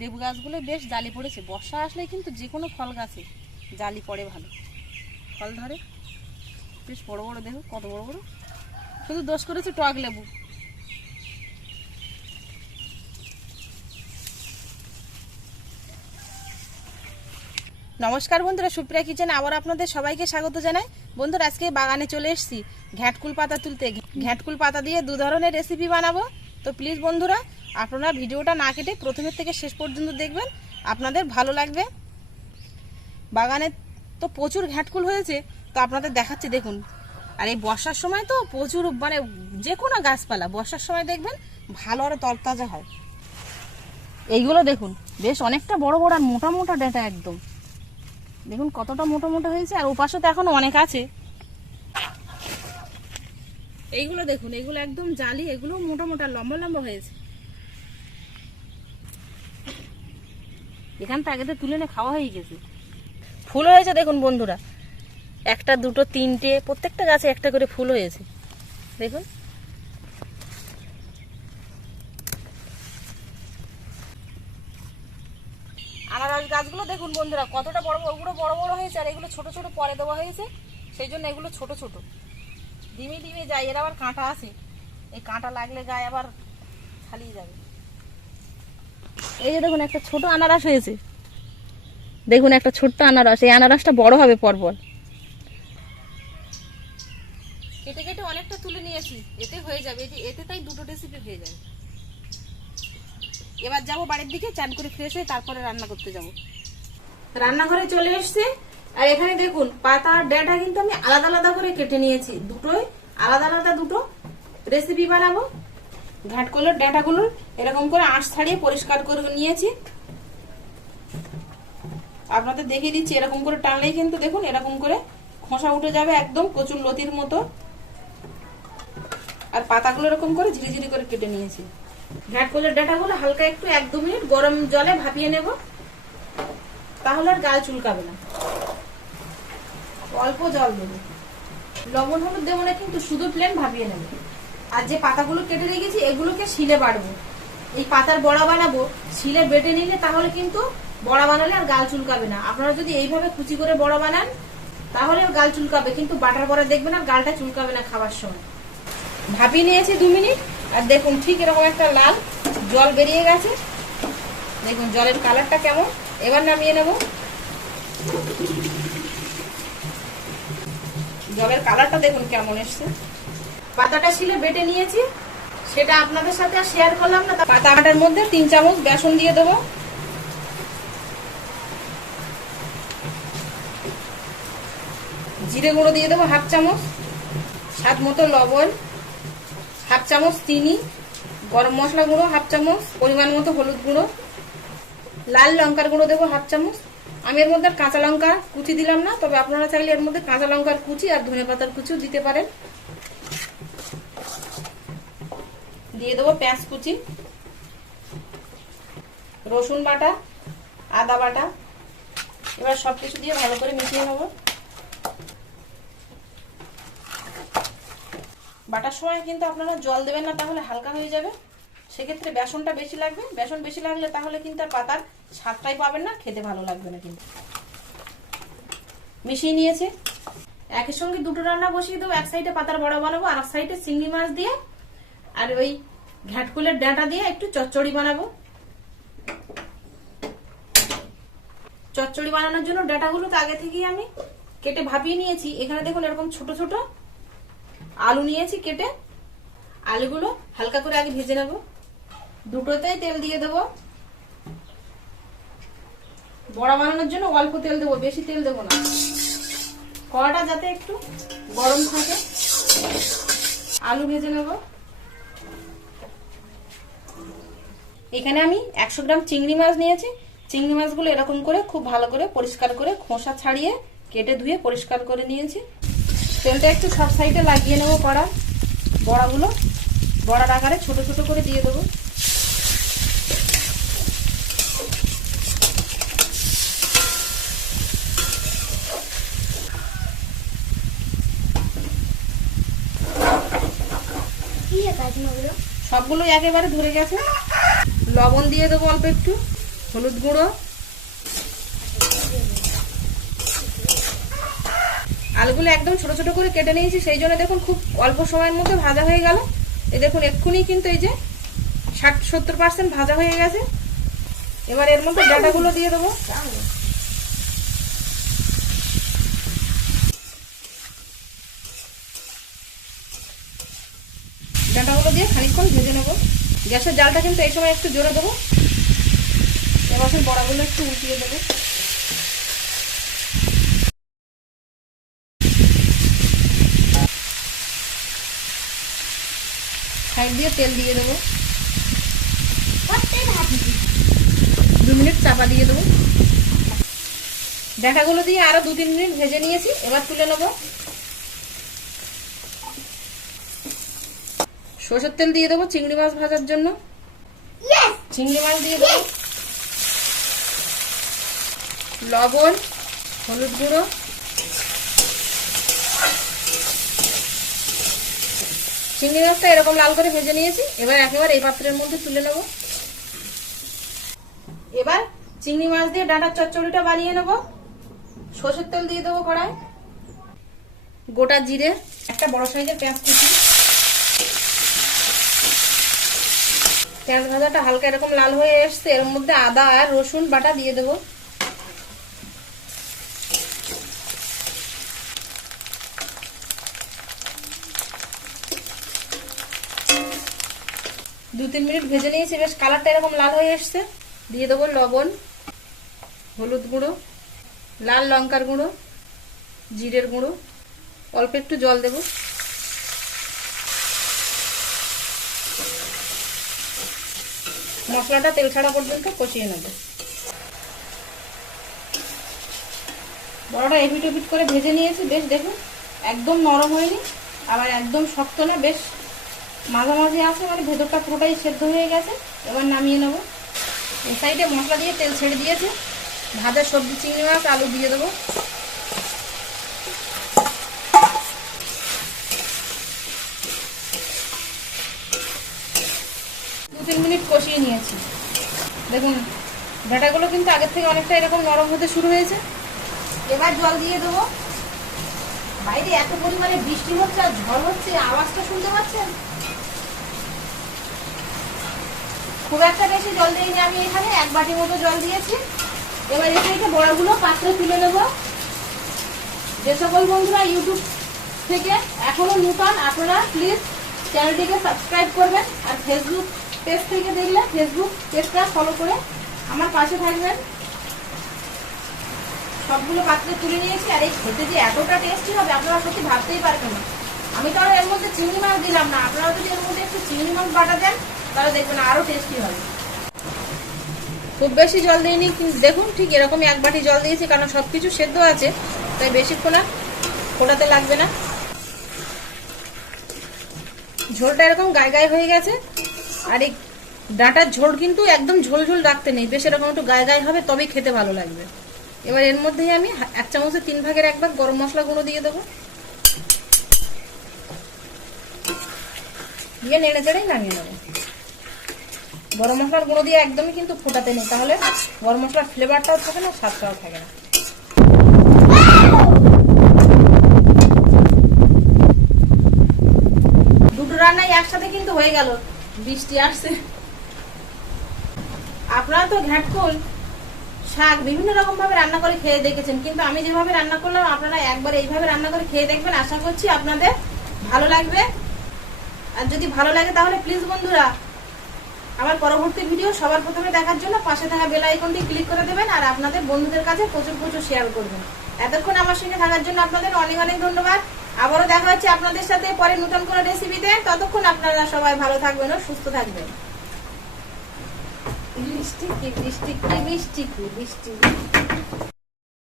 লেবু গাছগুলো বেশ জালি পড়েছে। বর্ষা আসলে কিন্তু যে কোনো ফল গাছে জালি পড়ে, ভালো ফল ধরে। বেশ বড় বড়, দেখো কত বড় বড়। শুধু দোষ করেছে টক লেবু। নমস্কার বন্ধুরা, সুপ্রিয়া কিচেনে আবার আপনাদের সবাইকে স্বাগত জানাই। বন্ধুরা, আজকে বাগানে চলে এসেছি ঘ্যাটকুল পাতা তুলতে। ঘ্যাটকুল পাতা দিয়ে দু ধরনের রেসিপি বানাবো। তো প্লিজ বন্ধুরা, আপনারা ভিডিওটা না কেটে প্রথমের থেকে শেষ পর্যন্ত দেখবেন, আপনাদের ভালো লাগবে। বাগানে তো প্রচুর ঘ্যাটকুল হয়েছে, তো আপনাদের দেখাচ্ছি দেখুন। আর এই বর্ষার সময় তো প্রচুর, মানে যে কোনো গাছপালা বর্ষার সময় দেখবেন ভালো আর তরতাজা হয়। এইগুলো দেখুন বেশ অনেকটা বড় বড় আর মোটা মোটা ডাঁটা, একদম দেখুন কতটা মোটা মোটা হয়েছে। আর ওপাশে তো এখন অনেক আছে। এইগুলো দেখুন, এগুলো একদম জালি, এগুলো মোটা মোটা লম্বা লম্বা হয়েছে। এখানটা আগে তো তুলে নিয়ে খাওয়া হয়ে গেছে। ফুল হয়েছে দেখুন বন্ধুরা, একটা দুটো তিনটে, প্রত্যেকটা গাছে একটা করে ফুল হয়েছে দেখুন। আনারস গাছগুলো দেখুন বন্ধুরা কতটা বড় বড়, ওগুলো বড় বড় হয়েছে আর এগুলো ছোট ছোট পরে দেওয়া হয়েছে, সেই জন্য এগুলো ছোট ছোট ডিমে ডিমে যায়। এর আবার কাঁটা আছে, এই কাঁটা লাগলে গায়ে আবার ছালিয়ে যাবে। এই যে দেখুন একটা ছোট আনারস হয়েছে, দেখুন একটা ছোট্ট আনারস। এই আনারসটা বড় হবে পরপর। কেটে কেটে অনেকটা তুলে নিয়েছি, এতে হয়ে যাবে। এতে তাই দুটো রেসিপি হয়ে যাবে। এবার যাবো বাড়ির দিকে, চান করে ফ্রেশ হয়ে তারপরে রান্না করতে যাব। রান্নাঘরে চলে এসছে। আর এখানে দেখুন পাতা আর ডাঁটা কিন্তু আমি আলাদা আলাদা করে কেটে নিয়েছি। দুটোই আলাদা আলাদা দুটো রেসিপি বানাবো। ঘাটকলের ডাঁটাগুলো এরকম করে আঁশ ছাড়িয়ে পরিষ্কার করে নিয়েছি। আপনাদের দেখিয়ে দিচ্ছি, এরকম করে টানলেই কিন্তু দেখুন এরকম করে খোসা উঠে যাবে, একদম কচুর লতির মতো। আর পাতাগুলো এরকম করে ঝিরিঝিরি করে কেটে নিয়েছি। ঘাটকলের ডাঁটাগুলো হালকা একটু 1-2 মিনিট গরম জলে ভাপিয়ে নেব, তাহলে আর গাল চুলকাবে না। অল্প জল দেবো, লবণ হলুদ দেবো না, কিন্তু শুধু প্লেন ভাপিয়ে নেব। আর যে পাতাগুলো কেটে রেখেছি এগুলোকে শিলে বাটবো। এই পাতার বড়া বানাবো, শিলে বেটে নিলে তাহলে কিন্তু বড়া বানালে আর গাল চুলকাবে না। আপনারা যদি এইভাবে কুচি করে বড়া বানান তাহলে গাল চুলকাবে, কিন্তু বাটার পরে দেখবেন আর গালটা চুলকাবে না খাবার সময়। ভাপিয়ে নিয়েছি 2 মিনিট। আর দেখুন ঠিক এরকম একটা লাল জল বেরিয়ে গেছে, দেখুন জলের কালারটা কেমন। এবার নামিয়ে নেব। জলের কালারটা দেখুন কেমন এসছে। পাতাটা শিলে বেটে নিয়েছি, সেটা আপনাদের সাথে আর শেয়ার করলাম না। পাতা বাটার মধ্যে 3 চামচ বেসন দিয়ে দেবো। জিরে গুঁড়ো দিয়ে দেবো 1/2 চামচ, স্বাদ মতো লবণ, 1/2 চামচ চিনি, গরম মশলা গুঁড়ো 1/2 চামচ, পরিমাণ মতো হলুদ গুঁড়ো, লাল লঙ্কার গুঁড়ো দেবো 1/2 চামচ। আমি এর মধ্যে কাঁচা লঙ্কা কুচি দিলাম না, তবে আপনারা চাইলে এর মধ্যে কাঁচা লঙ্কার কুচি আর ধনেপাতার কুচিও দিতে পারেন। দিয়ে দেবো পেঁয়াজ কুচি, রসুন বাটা, আদা বাটা। এবার সবকিছু দিয়ে ভালো করে মিশিয়ে নেব। বাটার সময় কিন্তু আপনারা জল দেবেন না, তাহলে হালকা হয়ে যাবে। সেক্ষেত্রে বেসনটা বেশি লাগবে। বেসন বেশি লাগলে তাহলে কিন্তু আর পাতার স্বাদটাই পাবেন না, খেতে ভালো লাগবে না। কিন্তু মিশিয়ে নিয়েছে। একই সঙ্গে দুটো রান্না বসিয়ে দেবো। এক সাইডে পাতার বড়া বানাবো, আর এক সাইডে চিংড়ি মাছ দিয়ে আর ওই ঘ্যাটকুলের ডাঁটা দিয়ে একটু চচ্চড়ি বানাবো। চচ্চড়ি বানানোর জন্য ডাঁটাগুলো তো আগে থেকেই আমি কেটে ভাপিয়ে নিয়েছি। এখানে দেখুন এরকম ছোট ছোট আলু নিয়েছি কেটে। আলুগুলো হালকা করে আগে ভেজে নেব। দুটোতেই তেল দিয়ে দেবো। বড়া বানানোর জন্য অল্প তেল দেবো, বেশি তেল দেবো না। কড়াটা যাতে একটু গরম থাকে। আলু ভেজে নেব। এখানে আমি 100 গ্রাম চিংড়ি মাছ নিয়েছি। চিংড়ি মাছগুলো এরকম করে খুব ভালো করে পরিষ্কার করে খোসা ছাড়িয়ে কেটে ধুয়ে পরিষ্কার করে নিয়েছি। তেলটা একটু সব সাইডে লাগিয়ে নেবো। বড়াগুলো বড়ার আকারে ছোট ছোট করে দিয়ে দেবো। সবগুলো একেবারে ধরে গেছে। লবণ দিয়ে দেবো অল্প একটু, হলুদ গুঁড়ো, আলুগুলো একদম ছোট ছোট করে কেটে নিয়েছি, সেই জন্য দেখুন খুব অল্প সময়ের মধ্যে ভাজা হয়ে গেল। এই দেখুন এক্ষুনি কিন্তু এই যে 60-70% ভাজা হয়ে গেছে। এবার এর মধ্যে ডাঁটাগুলো দিয়ে দেবো। ডাঁটাগুলো দিয়ে খানিকক্ষণ ভেজে নেবো। গ্যাসের জালটা কিন্তু এই সময় একটু জোরে দেবো। এবার বড়াগুলো একটু উল্টিয়ে দেবো। সাইড দিয়ে তেল দিয়ে দেবো। 2 মিনিট চাপা দিয়ে দেবো। ডাঁটাগুলো দিয়ে আরো 2-3 মিনিট ভেজে নিয়েছি। এবার তুলে নেবো। সরষের তেল দিয়ে দেবো চিংড়ি মাছ ভাজার জন্য। চিংড়ি মাছ দিয়ে দেবো, লবণ, হলুদ গুঁড়ো, চিংড়ি মাছটা এরকম লাল করে ভেজে নিয়েছি। এবার একেবারে এই পাত্রের মধ্যে তুলে নেব। এবার চিংড়ি মাছ দিয়ে ডাঁটার চচ্চড়িটা বানিয়ে নেব। সরষের তেল দিয়ে দেবো কড়াই, গোটা জিরে, একটা বড় সাইজের পেঁয়াজ কুচি। পেঁয়াজ ভাজাটা হালকা এরকম লাল হয়ে এসছে, এর মধ্যে আদা আর রসুন বাটা দিয়ে দেবো। দু 3 মিনিট ভেজে নিয়েছি, বেশ কালারটা এরকম লাল হয়ে এসছে। দিয়ে দেবো লবণ, হলুদ গুঁড়ো, লাল লঙ্কার গুঁড়ো, জিরের গুঁড়ো, অল্প একটু জল দেব। মশলাটা তেল ছাড়া পর্যন্ত কষিয়ে নেব। বড়টা এপিট ওপিট করে ভেজে নিয়েছি, বেশ দেখুন একদম নরম হয়নি, আবার একদম শক্ত না, বেশ মাঝামাঝি আছে, মানে ভেতরটা পুরোটাই সেদ্ধ হয়ে গেছে। এবার নামিয়ে নেব। এই সাইডে মশলা দিয়ে তেল ছেড়ে দিয়েছে। ভাজা সবজি চিংড়ি মাছ আলু দিয়ে দেবো। দু 3 মিনিট কষিয়ে নিয়েছি। দেখুন ডাঁটাগুলো কিন্তু আগের থেকে অনেকটা এরকম নরম হতে শুরু হয়েছে। এবার জল দিয়ে দেবো। বাইরে এত পরিমাণে বৃষ্টি হচ্ছে আর ঝড় হচ্ছে, আওয়াজটা শুনতে পাচ্ছেন? খুব একটা বেশি জল দিইনি আমি, এখানে 1 বাটি মতো জল দিয়েছি। এবার এখানে বড়াগুলো পাত্রে তুলে নেব। যে সকল বন্ধুরা ইউটিউব থেকে এখনো নতুন, আপনারা প্লিজ চ্যানেলটিকে সাবস্ক্রাইব করবেন, আর ফেসবুক পেজ থেকে দেখলে ফেসবুক পেজটা ফলো করে আমার পাশে থাকবেন। সবগুলো পাত্রে তুলে নিয়েছি। আর এই খেতে যে এতটা টেস্টি হবে আপনারা সত্যি ভাবতেই পারবেন না। আমি তো আর এর মধ্যে চিংড়ি মাছ দিলাম না, আপনারা যদি এর মধ্যে একটু চিংড়ি মাছ বাটা দেন তাহলে দেখবেন আরো টেস্টি হবে। খুব বেশি জল দিইনি, কিন্তু দেখুন ঠিক এরকমই 1 বাটি জল দিয়েছি, কারণ সবকিছু সেদ্ধ আছে, তাই বেশিক্ষণ ফোটাতে লাগবে না। ঝোলটা এরকম গায়ে গায়ে হয়ে গেছে। আর এই ডাঁটার ঝোল কিন্তু একদম ঝোল ঝোল রাখতে নেই, বেশ এরকম একটু গায়ে গায়ে হবে, তবেই খেতে ভালো লাগবে। এবার এর মধ্যেই আমি 1 চামচের 3 ভাগের 1 ভাগ গরম মশলা গুঁড়ো দিয়ে দেবো। দিয়ে নেড়ে চেড়েই নামিয়ে নেবো। গরম মশলার গুঁড়ো দিয়ে একদমই কিন্তু ফোটাতে নেই, তাহলে গরম মশলার ফ্লেভারটাও থাকে না, স্বাদটাও থাকে না। দুটো রান্নাই একসাথে কিন্তু হয়ে গেল। বৃষ্টি আসছে। আপনারা তো ঘ্যাটকুল শাক বিভিন্ন রকম ভাবে রান্না করে খেয়ে দেখেছেন, কিন্তু আমি যেভাবে রান্না করলাম আপনারা একবার এইভাবে রান্না করে খেয়ে দেখবেন। আশা করছি আপনাদের ভালো লাগবে। আর যদি ভালো লাগে তাহলে প্লিজ বন্ধুরা আমার পরবর্তী ভিডিও সবার প্রথমে দেখার জন্য পাশে থাকা বেল আইকনটি ক্লিক করে দেবেন, আর আপনাদের বন্ধুদের কাছে প্রচুর প্রচুর শেয়ার করবেন। এতক্ষণ আমার সঙ্গে থাকার জন্য আপনাদের অনেক অনেক ধন্যবাদ। আবারও দেখা হচ্ছে আপনাদের সাথে পরে নতুন কোনো রেসিপিতে। ততক্ষণ আপনারা সবাই ভালো থাকবেন ও সুস্থ থাকবেন। বৃষ্টি কি বৃষ্টি কি বৃষ্টি কি বৃষ্টি।